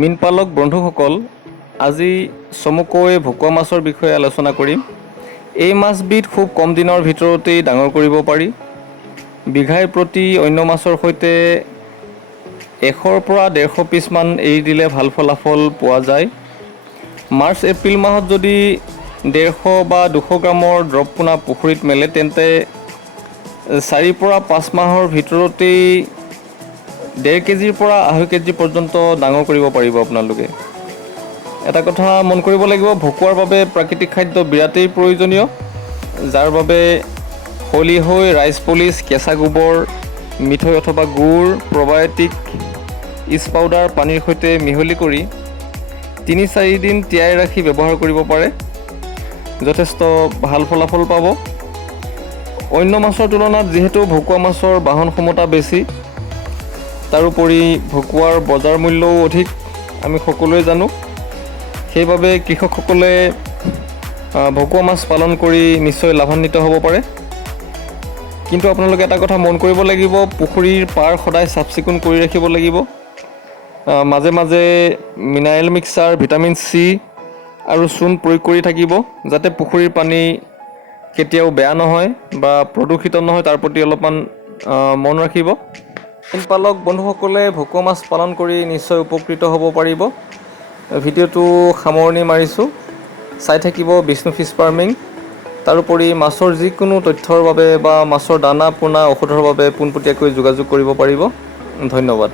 মীনপালক বন্ধুসকল, আজি চমুকৈ ভকুৱা মাছৰ বিষয়ে আলোচনা কৰিম। এই মাছবিধ খুব কম দিনৰ ভিতৰতেই ডাঙৰ কৰিব পাৰি। বিঘাই প্ৰতি অন্য মাছৰ সৈতে 100ৰ পৰা 150 পিছমান এৰি দিলে ভাল ফলাফল পোৱা যায়। মাৰ্চ এপ্ৰিল মাহত যদি 150 বা 200 গ্ৰামৰ ড্ৰপ পোনা পুখুৰীত মেলে তেন্তে 4 পৰা 5 মাহৰ ভিতৰতেই 1.5 কেজিৰ পৰা 2.5 কেজি পৰ্যন্ত ডাঙৰ কৰিব পাৰিব আপোনালোকে। এটা কথা মন কৰিব লাগিব, ভকুৱাৰ বাবে প্ৰাকৃতিক খাদ্য বিৰাটেই প্ৰয়োজনীয়, যাৰ বাবে খলিহৈ, ৰাইচ পলিচ, কেঁচা গোবৰ, মিঠৈ অথবা গুড়, প্ৰবায়টিক, ইষ্ট পাউডাৰ পানীৰ সৈতে মিহলি কৰি 3-4 দিন তিয়াই ৰাখি ব্যৱহাৰ কৰিব পাৰে। যথেষ্ট ভাল ফলাফল পাব। অন্য মাছৰ তুলনাত যিহেতু ভকুৱা মাছৰ বাহন ক্ষমতা বেছি, তাৰোপৰি ভকুৱাৰ বজাৰ মূল্যও অধিক, আমি সকলোৱে জানো। সেইবাবে কৃষকসকলে ভকুৱা মাছ পালন কৰি নিশ্চয় লাভান্বিত হ'ব পাৰে। কিন্তু আপোনালোকে এটা কথা মন কৰিব লাগিব, পুখুৰীৰ পাৰ সদায় চাফ চিকুণ কৰি ৰাখিব লাগিব। মাজে মাজে মিনাৰেল মিক্সাৰ, ভিটামিন চি আৰু চূণ প্ৰয়োগ কৰি থাকিব, যাতে পুখুৰীৰ পানী কেতিয়াও বেয়া নহয় বা প্ৰদূষিত নহয়, তাৰ প্ৰতি অলপমান মন ৰাখিব। মীনপালক বন্ধুসকলে ভকুৱা মাছ পালন কৰি নিশ্চয় উপকৃত হ'ব পাৰিব। ভিডিঅ'টো সামৰণি মাৰিছোঁ। চাই থাকিব বিষ্ণু ফিছ ফাৰ্মিং। তাৰোপৰি মাছৰ যিকোনো তথ্যৰ বাবে বা মাছৰ দানা, পোনা, ঔষধৰ বাবে পোনপটীয়াকৈ যোগাযোগ কৰিব পাৰিব। ধন্যবাদ।